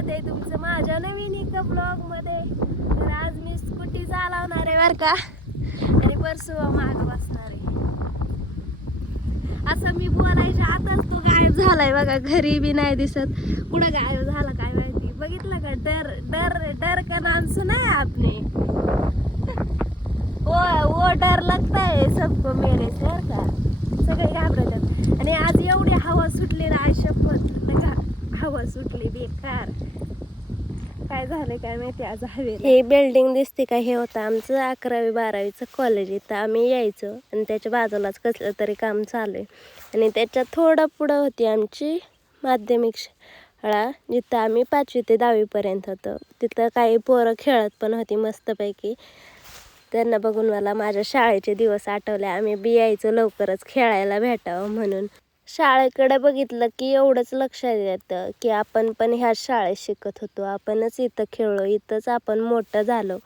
स्वागत आहे तुमचं माझ्या नवीन एका ब्लॉग मध्ये. तर आज मी स्कूटी चालवणार आहे बरं का, आणि परसू माग बसणार आहे. असं मी बोलायच्या आताच तो गायब झालाय बघा, घरी बी नाही दिसत. कुठं गायब झाला काय माहिती. बघितलं का, डर डर डर का नाम सुना है आपने? वो डर लगता है सबको मेरे से बरं का. सगळे घाबरतात. आणि आज एवढी हवा सुटली ना, आज शपथ नका हवा सुटली बेकार. काय झालं काय माहिती आज हवेला. हे बिल्डिंग दिसते का, हे होतं आमचं 11वी 12वीचं कॉलेज. इथं आम्ही यायचो आणि त्याच्या बाजूलाच कसलं तरी काम चालू आहे. आणि त्याच्या थोडं पुढं होती आमची माध्यमिक शाळा, जिथं आम्ही 5वी ते 10वीपर्यंत होतो. तिथं काही पोरं खेळत पण होती मस्तपैकी. त्यांना बघून मला माझ्या शाळेचे दिवस आठवले. आम्ही बी यायचो लवकरच खेळायला भेटावं म्हणून. शाळेकडे बघितलं की एवढंच लक्षात येतं की आपण पण ह्या शाळेत शिकत होतो, आपणच इथं खेळलो, इथंच आपण मोठं झालो.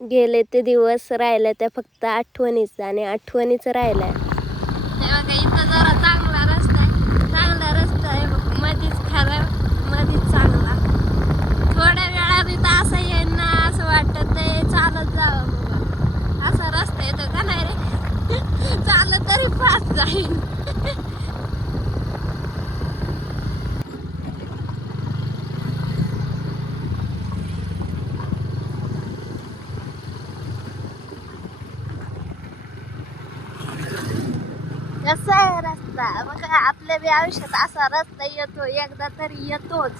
गेले ते दिवस राहिल्या त्या फक्त आठवणीच, आणि आठवणीच राहिल्या. इथं जरा चांगला रस्ता आहे, चांगला रस्ता आहे बघ, मधीच खराब मधीच चांगला. थोड्या वेळात इथं असं येईन ना असं वाटत ते चालत जावं बघा. असा रस्ता येतो का नाही रे, चालत तरी फास्ट जाईल. कसा आहे रस्ता बघा, आपल्या बी आयुष्यात असा रस्ता येतो, एकदा तरी येतोच.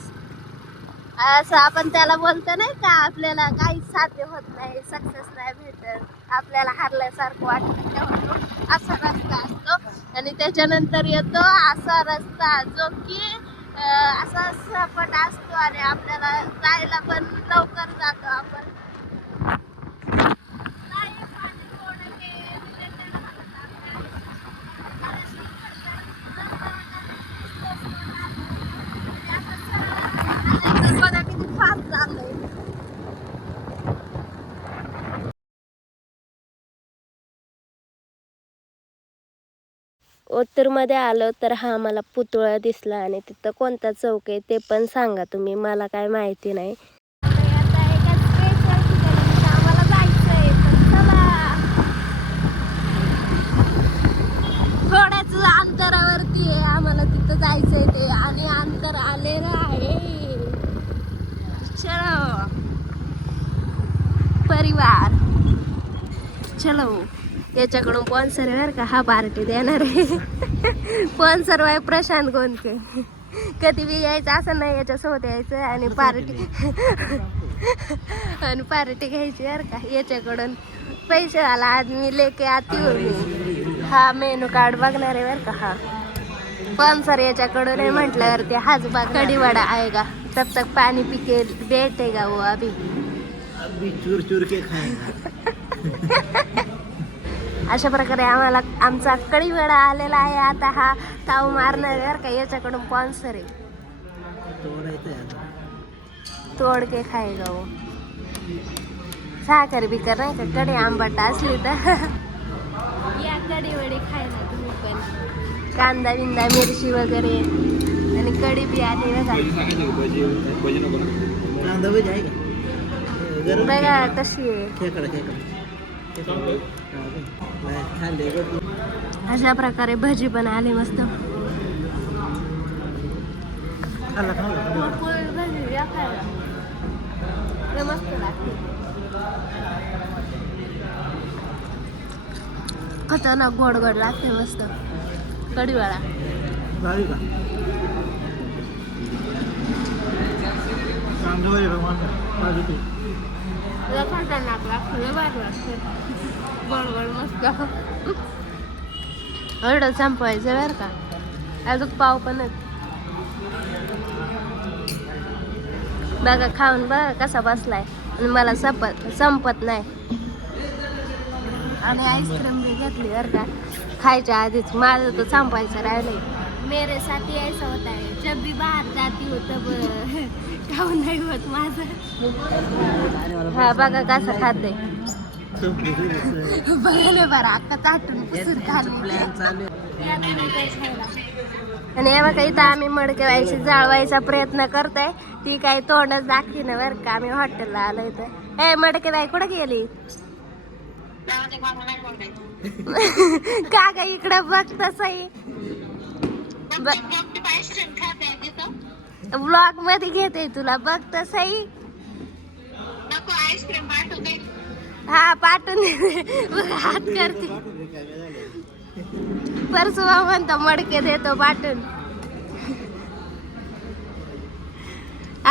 असं आपण त्याला बोलतो नाही का, आपल्याला काहीच साध्य होत नाही, सक्सेस नाही भेटत, आपल्याला हारल्यासारखं वाटतं तेव्हा असा रस्ता असतो. आणि त्याच्यानंतर येतो असा रस्ता जो की असा सपाट असतो, आणि आपल्याला जायला पण लवकर जातो आपण. उत्तरमध्ये आलो तर हा मला पुतळा दिसला, आणि तिथं कोणता चौक आहे ते पण सांगा तुम्ही, मला काय माहिती नाही. थोड्याच अंतरावरती आहे, आम्हाला तिथं जायचंय ते, आणि अंतर आलेलं आहे. चलो परिवार चलो. याच्याकडून स्पॉन्सर आहे बरं का, हा पार्टी देणार आहे. स्पॉन्सर आहे प्रशांत गोंदके. कधी बी यायचं असं नाही, याच्यासोबत यायचं आणि पार्टी घ्यायची बरं का. याच्याकडून पैसे आला आज मी लेके आती होती. हा मेनू कार्ड बघणार आहे बरं का. हा स्पॉन्सर याच्याकडून आहे म्हटल्यावरती हाच बघ. कढी वडा आहे का, तब तक पाणी पिके भेटेगा वो अभी चूर चूर के खाएंगे. अशा प्रकारे आम्हाला आमचा कढी वडा आलेला आहे. आता हा ताव मारणार आहे का, याच्याकडून स्पॉन्सर आहे. तोड के खायगा वो. साखर बिकर नाही का, कढी आंबट असली तर या कढी वडी खायला तुम्ही पण. कांदा बिंदा मिरची वगैरे आणि कढी बी आली बघा. बघा कशी आहे. अशा प्रकारे भजी पण आली मस्त. भजी या खायला मस्त लागते. खतरनाक गोड गोड लागते मस्त कढीवाडा. खतरनाक लागते, भारी वाटते, गोड गोड मस्त. एवढं संपवायचं बरं का, अजून पाव पण बघा. खाऊन बघा कसा बसलाय, आणि मला संपत नाही. आणि आईस्क्रीम बी घेतली बरं का खायच्या आधीच. माझं तर संपायचं राहिलंय. मेरे साथी ऐसा होता है, जब भी बाहेर जाती हो तब खाऊन नाही होत माझं. हा बघा कसं खाते. बघा ना बरं, अक्का चाटून पुसून खाली. आणि हे बघा इथं आम्ही मडके व्हायची जाळवायचा प्रयत्न करताय. ती काही तोंडच दाखवीन बरं का. आम्ही हॉटेलला आलो इथं. ए मडके बाई कुठं गेली? का ग इकडं बघ तसंही ब्लॉग मध्ये घेते तुला बघ तसंही. हा पाठवून दे. बघ हात करते. परसुवा म्हणतो मडके देतो पाठवून.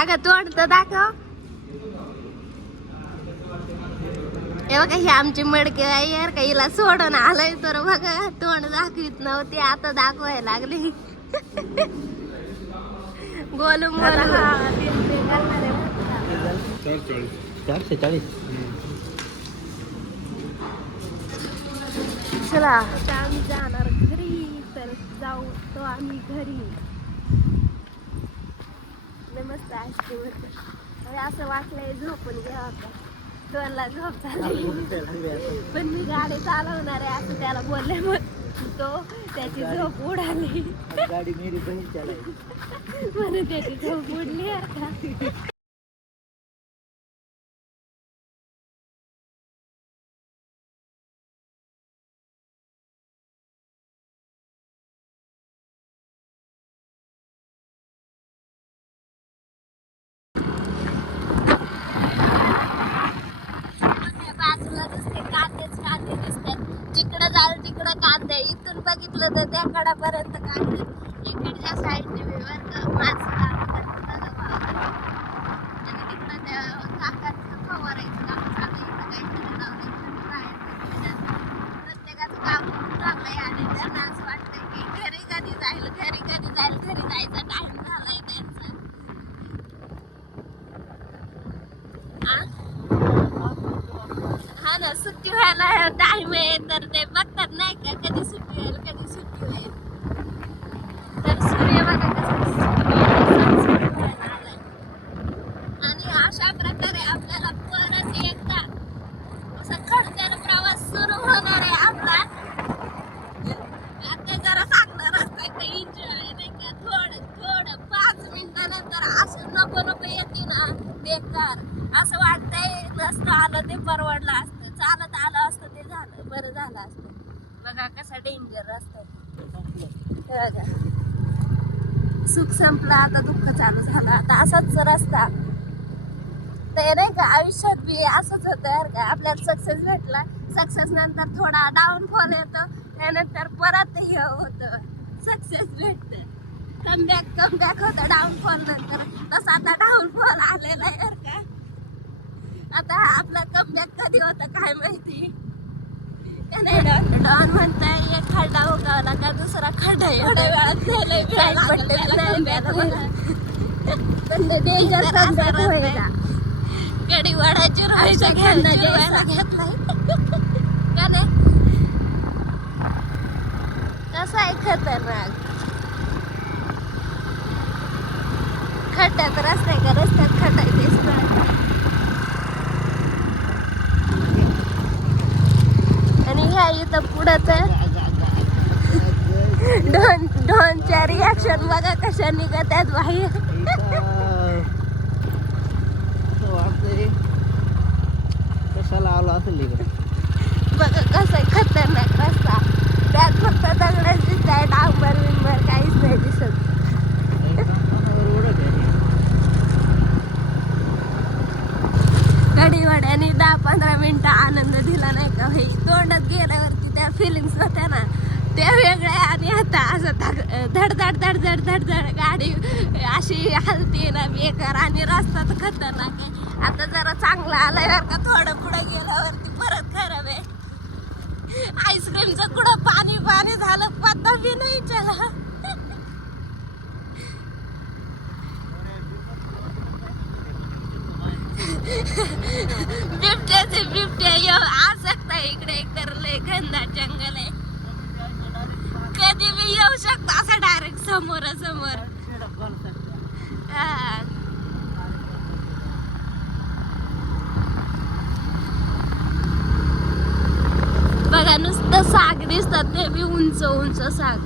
अगं तोंड तर दाखव. हे बघा ही आमची मडके आहे यार का. हिला सोडून आलंय तर बघा तोंड दाखवित नव्हते आता दाखवायला लागले. गोलू चला आता आम्ही जाणार घरी. तर जाऊ तो आम्ही घरी. मस्त आईस्क्रीम. अरे असं वाटलंय झोपून घ्या आता. दोनला झोप झाली पण मी गाडी चालवणार आहे असं त्याला बोलले. मग तो त्याची झोप उडाली. गाडी मेरी बहीण चालाय म्हणून त्याची झोप उडली आता. जिकडं जाल तिकडं कांदे. इथून बघितलं तर त्या कडापर्यंत कांदे. इकडच्या साईडने माणसं काम करतात आणि तिकडं त्या काकांचं फवारायचं काम चालू आहे. काहीतरी लावलंय. प्रत्येकाचं काम लागलंय आणि त्यांना असं वाटतंय की घरी कधी जाईल घरी जायचा टाइम झालाय त्यांचा. हा ना सुट्टी व्हायला टाइम आहे तर ते बघतात नाही का कधी सुट्टी होईल कधी सुट्टी होईल. तर सूर्य बघा कसं आणि अशा प्रकारे आपल्याला परत एकदा असा खडतर प्रवास सुरू होणार आहे आपला. आता जरा चांगला रस्ता आहे एन्जॉय नाही का. थोडं 5 मिनिटानंतर असं नको येते ना बेकार. असं वाटतंय नसतं आलं ते परवडलं असतं. चालत आलं असतं ते झालं बरं झालं असतं. बघा कसा डेंजर रस्ता आहे. बघा सुख संपलं आता दुःख चालू झालं. आता असाच रस्ता ते नाही का. आयुष्यात बी असंच होतं यार का. आपल्याला सक्सेस भेटला. सक्सेस नंतर थोडा डाऊनफॉल येतो. त्यानंतर परत हे होतं सक्सेस भेटतं. कमबॅक होतं डाऊनफॉल नंतर. तसं आता डाऊनफॉल आलेला आहे यार का. आता आपला कमबॅक कधी होता काय माहिती. डॉन म्हणताय एक खड्डा उगावला का दुसरा खड्डा एवढ्या वेळात कडी वाडाची रोहायचा घेतलाय का नाही. कसं आहे खतरनाक. खड्ड्यात रस्ता का रस्त्यात खड्डा दिसत. आणि ह्या इथं पुढं तर डॉनच्या रिॲक्शन बघा कशा निघतात बाहेर. कशाला आलो असेल बघा कसं आहे खतरनाक रस्ता. त्यात फक्त दगडच दिसत आहे. डांबर बिंबर काहीच नाही दिसत. कढीवड्याने 10-15 मिनिटं आनंद दिला नाही का भाई. तोंडात गेल्यावरती त्या फिलिंग्स होत्या ना त्या वेगळ्या. आणि आता असं धड गाडी अशी हलते ना बेकार. आणि रस्ता तर खतरनाक आहे. आता जरा चांगला आलाय बरं का. थोडं पुढे गेल्यावरती परत खराब आहे. आईस्क्रीमचं कुठं पाणी झालं पत्ता बी नाही चला. बिबट्या आ सकता इकडे. एक तर लय घनदाट जंगल आहे. कधी मी येऊ शकतो असं डायरेक्ट समोर. बघा नुसतं साग दिसतात. ते बी उंच साग.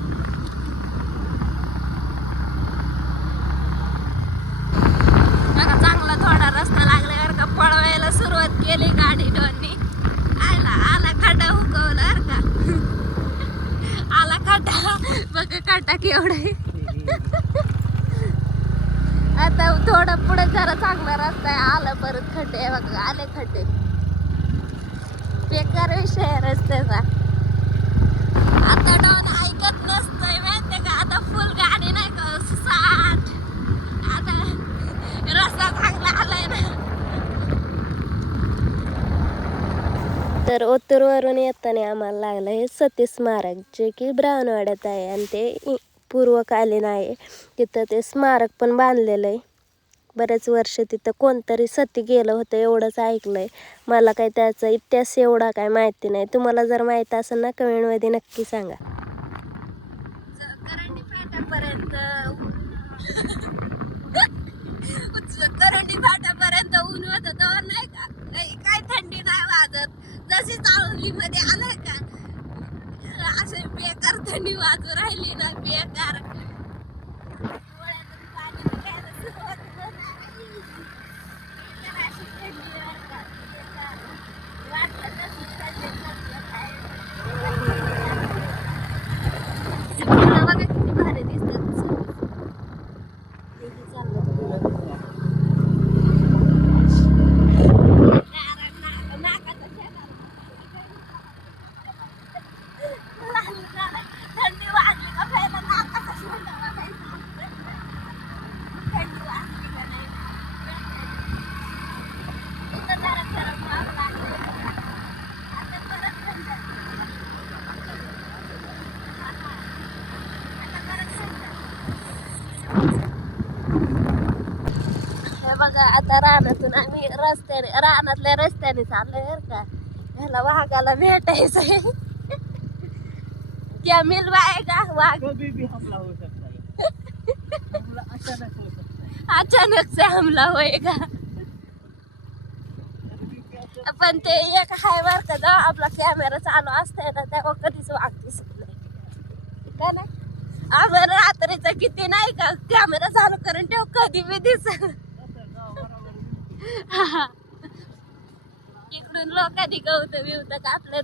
आता केवढं आता थोडं पुढे जरा चांगला रस्ता आहे, आला परत खड्डे आहे बघा, आले खड्डे. बेकार विषय आहे रस्त्याचा. आता डॉन ऐकत नसतोय माहितीये का, आता फुल गाडी नाही का 60. आता रस्ता चांगला आलाय ना. तर ओतूरवरून येताना आम्हाला लागलं हे सती स्मारक, जे की ब्राह्मणवाड्यात आहे आणि ते पूर्वकालीन आहे. तिथं ते स्मारक पण बांधलेलं आहे. बरेच वर्ष तिथं कोणतरी सती गेलं होतं एवढंच ऐकलं आहे. मला काही त्याचा इतिहास एवढा काय माहिती नाही. तुम्हाला जर माहीत असेल ना कमेंटमध्ये नक्की सांगा. करंडी फाट्यापर्यंत ऊन होतं तर नाही का, काय थंडी नाही वाजत. जशी चाळवलीमध्ये आलाय का असे बेकार थंडी वाजू राहिली ना, बेकार. किती भारी दिसतात. बघा आता रानातून आम्ही रानातल्या रस्त्याने चाललोय बरं का. ह्याला वाघाला भेटायचंय. क्या मिल पाएगा वाघ? कभी भी हमला हो सकता है. हमला अचानक हो सकता है. अचानक से हमला होएगा. पण ते एक हाय बर का, जेव्हा आपला कॅमेरा चालू असतंय ना तेव्हा कधीच वाघ दिसत नाही का ना. आपण रात्रीचं किती नाही का कॅमेरा चालू करून ठेव, कधी बी दिसत. इकडून लोकांनी गवत बिवत कापलं.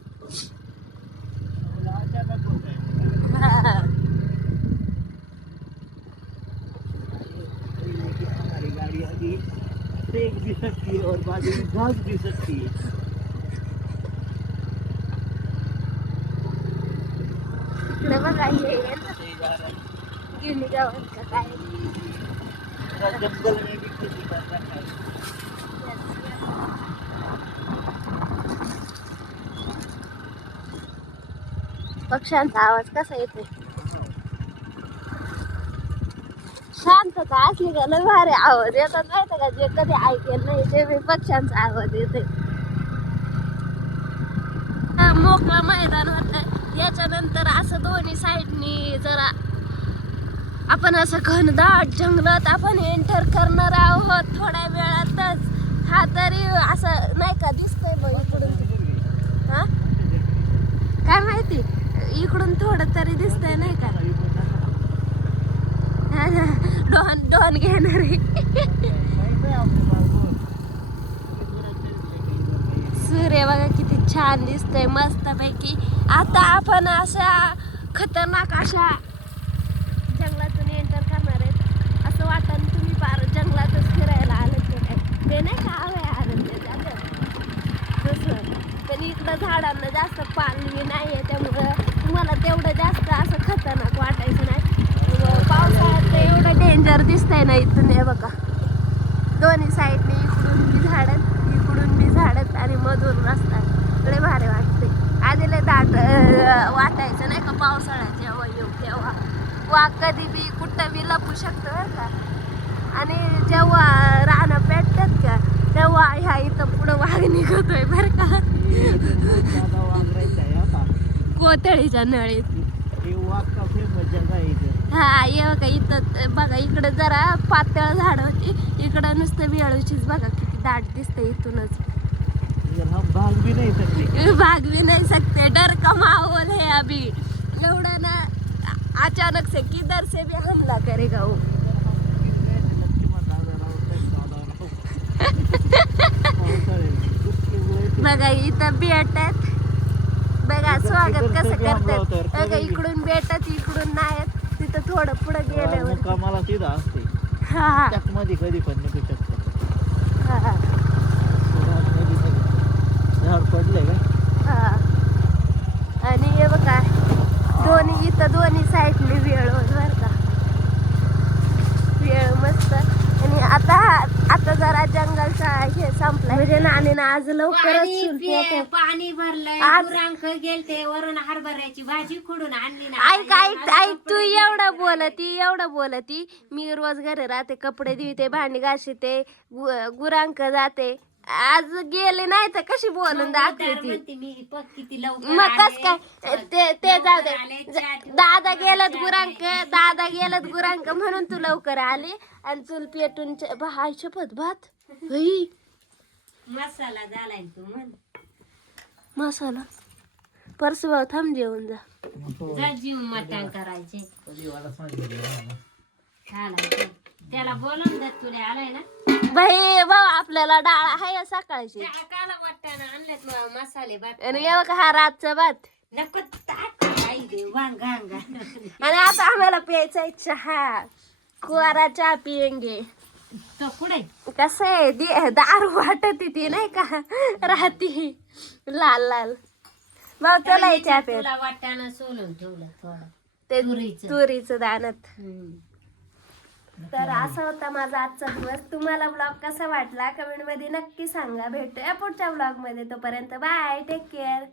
हमारी गाड़ी अभी तेज भी सकती है और बाद में घास भी सकती है. इकडे बघा हे गिनी गावात का काय जंगल में भी खेती कर रखा है. पक्ष्यांचा आवाज कसा येतोय. शांतता असली का लय भारी आवाज येतात माहिती का. जे कधी ऐकेल नाही ते बी पक्ष्यांचा आवाज येतोय. मोकळं मैदान होतं. याच्यानंतर असं दोन्ही साईडनी जरा आपण असं घनदाट जंगलात आपण एंटर करणार आहोत थोड्या वेळातच. हा तरी असं नाही का दिसतंय मग इकडून. हा काय माहिती, इकडून थोडं तरी दिसतंय नाही का. डॉन घेणार आहे. सूर्य बघा किती छान दिसतोय मस्त पैकी. आता आपण अशा खतरनाक अशा जंगलातून एंटर करणार आहेत. असं वाटतं तुम्ही फार जंगलातच फिरायला आलं ते नाही का हवं आनंद तसं. पण इकडं झाडांना जास्त पाणी नाही आहे त्यामुळं तुम्हाला तेवढं जास्त असं खतरनाक वाटायचं नाही. पावसाळ्यात एवढं डेंजर दिसतंय ना इथून. हे बघा दोन्ही साईडने इकडून बी झाडत आणि मधून रस्ता. इकडे भारी वाटते. आधी लय दाट वाटायचं नाही का पावसाळ्यात जेव्हा येऊ तेव्हा. वाघ कधी बी कुठं बी लपू शकतो बरं का. आणि जेव्हा रानं पेटतात का तेव्हा ह्या इथं पुढं वाघ निघतोय बरं का. कोतळीच्या नळीत. हा ये बघा इथं बघा इकडे जरा पातळ झाड होती. इकडं नुसतं वेळूचीच बघा किती दाट दिसते इथूनच. हम भाग भी नहीं सकते. डर का माहौल है अभी. एवढा ना अचानक से किधर से भी हमला करेगा वो. बघा इथं भेटत बघा स्वागत कसं करतात. बघा इकडून भेटत इकडून नाही. इथं थोडं पुढे गेल्यावर मुक्कामाला तिथं असते हा त्यात मध्ये कधी पण निघू शकतो. हा झाड पडले का हा. आणि हे बघा दोन्ही इथं दोन्ही साईडने वेळ होत बरं का, वेळ मस्त. आणि आता जरा जंगलचा हे संपलाय म्हणजे नानीनं आज लवकरच पाणी भरलंय, आज- गुरांक गेलते वरून हरभऱ्याची भाजी खुडून आणली ना. ऐक ऐक ऐक, तू एवढं बोलती मी रोज घरी राहते, कपडे धुते, भांडी घासते, गुरांक जाते, आज गेले नाही तर कशी बोलून दाखवते ती. म्हणते मी किती लवकर मग कस आले. काय ते जाऊ दे. आले, चहा ठेवून दादा गेलत गुरांक म्हणून तू लवकर आली आणि चूल पेटून भाई शपथ भात हई मसाला झालाय तू म्हण. मसाला परसभाऊ थांब जेवून जा. जा जीव मटण करायचे. कधी वाला सांगितलं चालायचं. त्याला बोलून देत तुला आलाय ना. भाई भाऊ आपल्याला डाळ आहे सकाळची काला वाटताना आणलेत मसाले भात. आणि हे बघा हा रातचा भात. नको टाक आई दे वांगा आणि आता आम्हाला प्यायचा चहा, कुवारा चहा पियेंगे. तो पुढे कसं आहे दारू वाटत ती नाही का राहती लाल लाल. भाऊ चला चहा पे. तुला वाटताना सोलून ठेवलं थोडं ते तुरीचं. तुरीचं दानत. हम्म. तर असा होता माझा आजचा दिवस. तुम्हाला ब्लॉग कसा वाटला कमेंट मध्ये नक्की सांगा. भेटूया पुढच्या ब्लॉग मध्ये. तोपर्यंत बाय, टेक केअर.